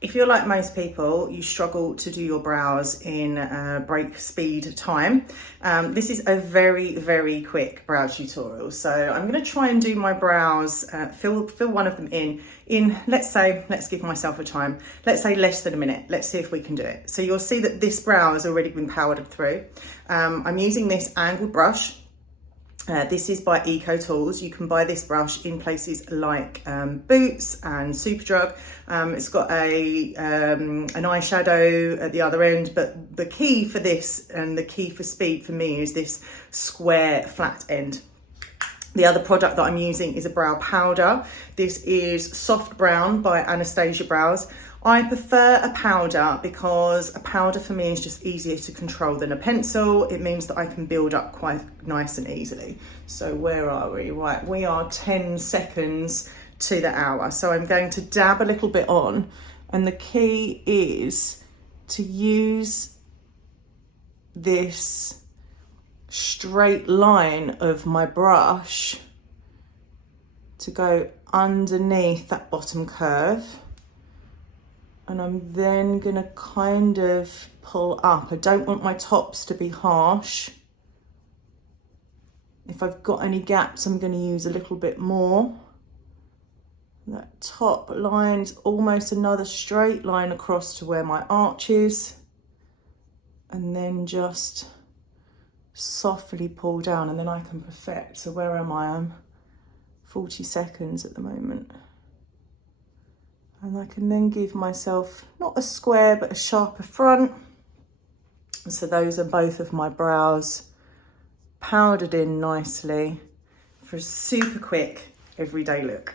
If you're like most people, you struggle to do your brows in break speed time. This is a very, very quick brow tutorial. So I'm going to try and do my brows, fill one of them in, let's give myself a time. Let's say less than a minute. Let's see if we can do it. So you'll see that this brow has already been powdered through. I'm using this angled brush. This is by Eco Tools. You can buy this brush in places like Boots and Superdrug. It's got an eyeshadow at the other end, but the key for this and the key for speed for me is this square flat end. The other product that I'm using is a brow powder. This is Soft Brown by Anastasia Brows. I prefer a powder because a powder for me is just easier to control than a pencil. It means that I can build up quite nice and easily. So where are we? Right, we are 10 seconds to the hour. So I'm going to dab a little bit on, and the key is to use this straight line of my brush to go underneath that bottom curve. And I'm then gonna kind of pull up. I don't want my tops to be harsh. If I've got any gaps, I'm gonna use a little bit more. That top line's almost another straight line across to where my arch is. And then just softly pull down, and then I can perfect. So where am I? I'm 40 seconds at the moment. And I can then give myself not a square, but a sharper front. So those are both of my brows powdered in nicely for a super quick everyday look.